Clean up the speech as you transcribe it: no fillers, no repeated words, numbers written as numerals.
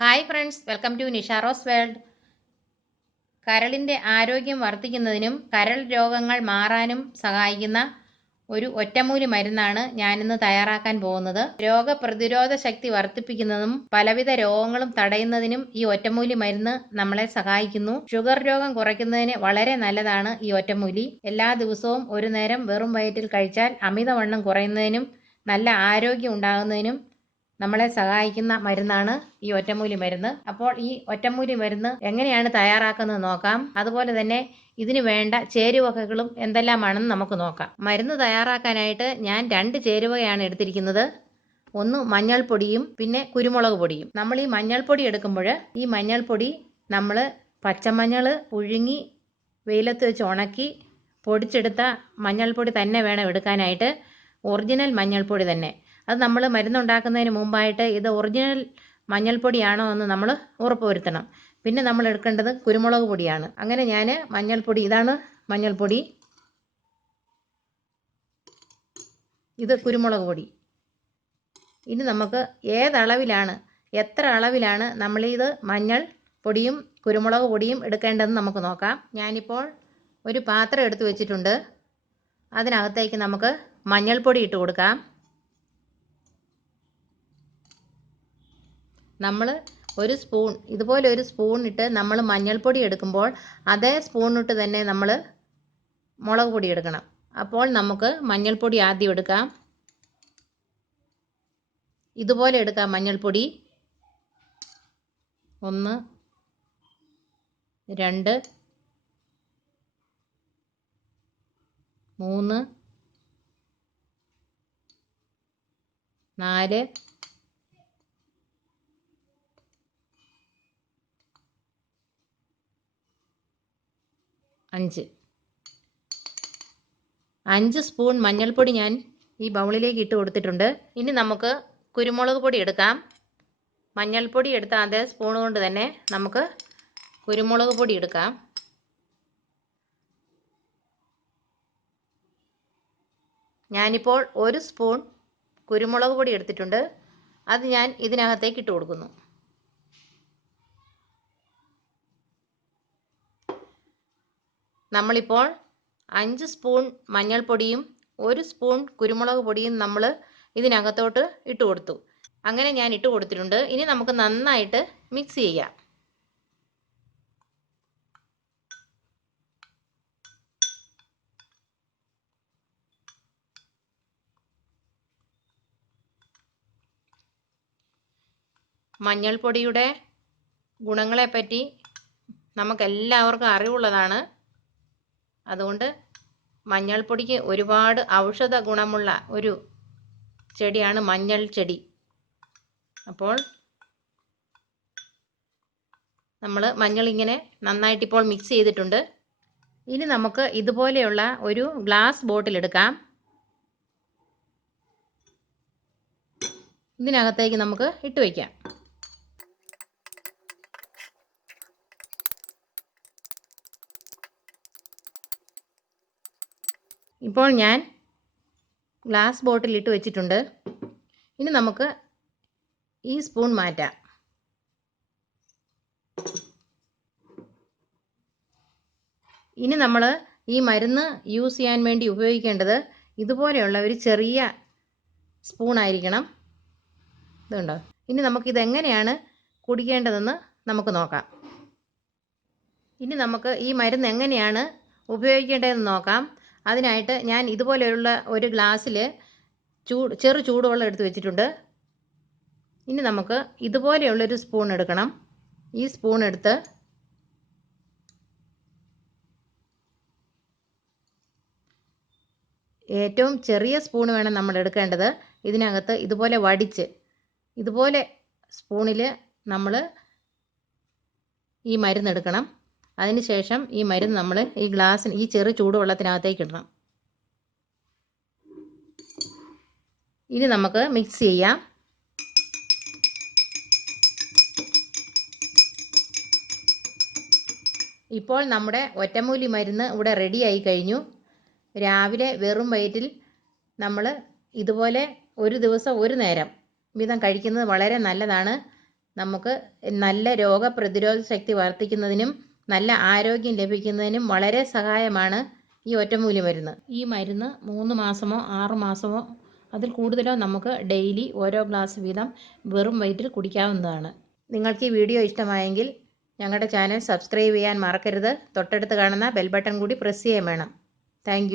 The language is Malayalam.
Hi friends, welcome to Nisha Rose world. കരളിൻ്റെ ആരോഗ്യം വർദ്ധിക്കുന്നതിനും കരൾ രോഗങ്ങൾ മാറാനും സഹായിക്കുന്ന ഒരു ഒറ്റമൂലി മരുന്നാണ് ഞാനിന്ന് തയ്യാറാക്കാൻ പോകുന്നത്. രോഗപ്രതിരോധ ശക്തി വർദ്ധിപ്പിക്കുന്നതും പലവിധ രോഗങ്ങളും തടയുന്നതിനും ഈ ഒറ്റമൂലി മരുന്ന് നമ്മളെ സഹായിക്കുന്നു. ഷുഗർ രോഗം കുറയ്ക്കുന്നതിന് വളരെ നല്ലതാണ് ഈ ഒറ്റമൂലി. എല്ലാ ദിവസവും ഒരു നേരം വെറും വയറ്റിൽ കഴിച്ചാൽ അമിതവണ്ണം കുറയുന്നതിനും നല്ല ആരോഗ്യം ഉണ്ടാകുന്നതിനും നമ്മളെ സഹായിക്കുന്ന മരുന്നാണ് ഈ ഒറ്റമൂലി മരുന്ന്. അപ്പോൾ ഈ ഒറ്റമൂലി മരുന്ന് എങ്ങനെയാണ് തയ്യാറാക്കുന്നത് നോക്കാം. അതുപോലെ തന്നെ ഇതിന് വേണ്ട ചേരുവകകളും എന്തെല്ലാമാണെന്ന് നമുക്ക് നോക്കാം. മരുന്ന് തയ്യാറാക്കാനായിട്ട് ഞാൻ 2 ചേരുവകയാണ് എടുത്തിരിക്കുന്നത്. ഒന്ന് മഞ്ഞൾപ്പൊടിയും പിന്നെ കുരുമുളക് പൊടിയും. നമ്മൾ ഈ മഞ്ഞൾപ്പൊടി എടുക്കുമ്പോൾ ഈ മഞ്ഞൾപ്പൊടി നമ്മൾ പച്ചമഞ്ഞൾ പുഴുങ്ങി വെയിലത്ത് വെച്ച് ഉണക്കി പൊടിച്ചെടുത്ത മഞ്ഞൾപ്പൊടി തന്നെ വേണം എടുക്കാനായിട്ട്. ഒറിജിനൽ മഞ്ഞൾപ്പൊടി തന്നെ. അത് നമ്മൾ മരുന്നുണ്ടാക്കുന്നതിന് മുമ്പായിട്ട് ഇത് ഒറിജിനൽ മഞ്ഞൾപ്പൊടിയാണോ എന്ന് നമ്മൾ ഉറപ്പുവരുത്തണം. പിന്നെ നമ്മൾ എടുക്കേണ്ടത് കുരുമുളക് പൊടിയാണ്. അങ്ങനെ ഞാൻ മഞ്ഞൾപ്പൊടി, ഇതാണ് മഞ്ഞൾപ്പൊടി, ഇത് കുരുമുളക് പൊടി. ഇനി നമുക്ക് എത്ര അളവിലാണ് നമ്മളിത് മഞ്ഞൾ പൊടിയും കുരുമുളക് പൊടിയും എടുക്കേണ്ടതെന്ന് നമുക്ക് നോക്കാം. ഞാനിപ്പോൾ ഒരു പാത്രം എടുത്ത് വെച്ചിട്ടുണ്ട്. അതിനകത്തേക്ക് നമുക്ക് മഞ്ഞൾപ്പൊടി ഇട്ട് കൊടുക്കാം. നമ്മൾ ഒരു സ്പൂൺ, ഇതുപോലെ ഒരു സ്പൂൺ ഇട്ട് നമ്മൾ മഞ്ഞൾപ്പൊടി എടുക്കുമ്പോൾ അതേ സ്പൂണിട്ട് തന്നെ നമ്മൾ മുളക് പൊടി എടുക്കണം. അപ്പോൾ നമുക്ക് മഞ്ഞൾപ്പൊടി ആദ്യം എടുക്കാം. ഇതുപോലെ എടുക്കാം മഞ്ഞൾപ്പൊടി. 1 2 3 4 5 സ്പൂൺ മഞ്ഞൾപ്പൊടി ഞാൻ ഈ ബൗളിലേക്ക് ഇട്ട് കൊടുത്തിട്ടുണ്ട്. ഇനി നമുക്ക് കുരുമുളക് പൊടി എടുക്കാം. മഞ്ഞൾപ്പൊടി എടുത്ത അതേ സ്പൂൺ കൊണ്ട് തന്നെ നമുക്ക് കുരുമുളക് പൊടി എടുക്കാം. ഞാനിപ്പോൾ 1 സ്പൂൺ കുരുമുളക് പൊടി എടുത്തിട്ടുണ്ട്. അത് ഞാൻ ഇതിനകത്തേക്ക് ഇട്ട് കൊടുക്കുന്നു. നമ്മളിപ്പോൾ 5 സ്പൂൺ മഞ്ഞൾപ്പൊടിയും 1 സ്പൂൺ കുരുമുളക് പൊടിയും നമ്മൾ ഇതിനകത്തോട്ട് ഇട്ട് കൊടുത്തു. അങ്ങനെ ഞാൻ ഇട്ട് കൊടുത്തിട്ടുണ്ട്. ഇനി നമുക്ക് നന്നായിട്ട് മിക്സ് ചെയ്യാം. മഞ്ഞൾപ്പൊടിയുടെ ഗുണങ്ങളെപ്പറ്റി നമുക്കെല്ലാവർക്കും അറിവുള്ളതാണ്. അതുകൊണ്ട് മഞ്ഞൾപ്പൊടിക്ക് ഒരുപാട് ഔഷധ ഗുണമുള്ള ഒരു ചെടിയാണ് മഞ്ഞൾ ചെടി. അപ്പോൾ നമ്മൾ മഞ്ഞൾ ഇങ്ങനെ നന്നായിട്ടിപ്പോൾ മിക്സ് ചെയ്തിട്ടുണ്ട്. ഇനി നമുക്ക് ഇതുപോലെയുള്ള ഒരു ഗ്ലാസ് ബോട്ടിൽ എടുക്കാം. ഇതിനകത്തേക്ക് നമുക്ക് ഇട്ട് വയ്ക്കാം. ഇപ്പോൾ ഞാൻ ഗ്ലാസ് ബോട്ടിൽ ഇട്ട് വെച്ചിട്ടുണ്ട്. ഇനി നമുക്ക് ഈ സ്പൂൺ മാറ്റാം. ഇനി നമ്മൾ ഈ മരുന്ന് യൂസ് ചെയ്യാൻ വേണ്ടി ഉപയോഗിക്കേണ്ടത് ഇതുപോലെയുള്ള ഒരു ചെറിയ സ്പൂൺ ആയിരിക്കണം. ഇതുണ്ടോ? ഇനി നമുക്കിതെങ്ങനെയാണ് കുടിക്കേണ്ടതെന്ന് നമുക്ക് നോക്കാം. ഇനി നമുക്ക് ഈ മരുന്ന് എങ്ങനെയാണ് ഉപയോഗിക്കേണ്ടതെന്ന് നോക്കാം. അതിനായിട്ട് ഞാൻ ഇതുപോലെയുള്ള ഒരു ഗ്ലാസ്സിൽ ചെറു ചൂടുവെള്ളം എടുത്ത് വെച്ചിട്ടുണ്ട്. ഇനി നമുക്ക് ഇതുപോലെയുള്ളൊരു സ്പൂൺ എടുക്കണം. ഈ സ്പൂൺ എടുത്ത് ഏറ്റവും ചെറിയ സ്പൂൺ വേണം നമ്മൾ എടുക്കേണ്ടത്. ഇതിനകത്ത് ഇതുപോലെ വടിച്ച് ഇതുപോലെ സ്പൂണിൽ നമ്മൾ ഈ മരുന്ന് എടുക്കണം. അതിനുശേഷം ഈ മരുന്ന് നമ്മൾ ഈ ചെറു ചൂടുവെള്ളത്തിനകത്തേക്ക് ഇടണം. ഇനി നമുക്ക് മിക്സ് ചെയ്യാം. ഇപ്പോൾ നമ്മുടെ ഒറ്റമൂലി മരുന്ന് ഇവിടെ റെഡിയായി കഴിഞ്ഞു. രാവിലെ വെറും വയറ്റിൽ നമ്മൾ ഇതുപോലെ ഒരു ദിവസം ഒരു നേരം വീതം കഴിക്കുന്നത് വളരെ നല്ലതാണ്. നമുക്ക് നല്ല രോഗപ്രതിരോധ ശക്തി വർദ്ധിക്കുന്നതിനും നല്ല ആരോഗ്യം ലഭിക്കുന്നതിനും വളരെ സഹായമാണ് ഈ ഒറ്റമൂലി മരുന്ന്. ഈ മരുന്ന് 3 മാസമോ 6 മാസമോ അതിൽ കൂടുതലോ നമുക്ക് ഡെയിലി ഓരോ ഗ്ലാസ് വീതം വെറും വയറ്റിൽ കുടിക്കാവുന്നതാണ്. നിങ്ങൾക്ക് ഈ വീഡിയോ ഇഷ്ടമായെങ്കിൽ ഞങ്ങളുടെ ചാനൽ സബ്സ്ക്രൈബ് ചെയ്യാൻ മറക്കരുത്. തൊട്ടടുത്ത് കാണുന്ന ബെൽ ബട്ടൺ കൂടി പ്രസ് ചെയ്യാൻ വേണം. താങ്ക്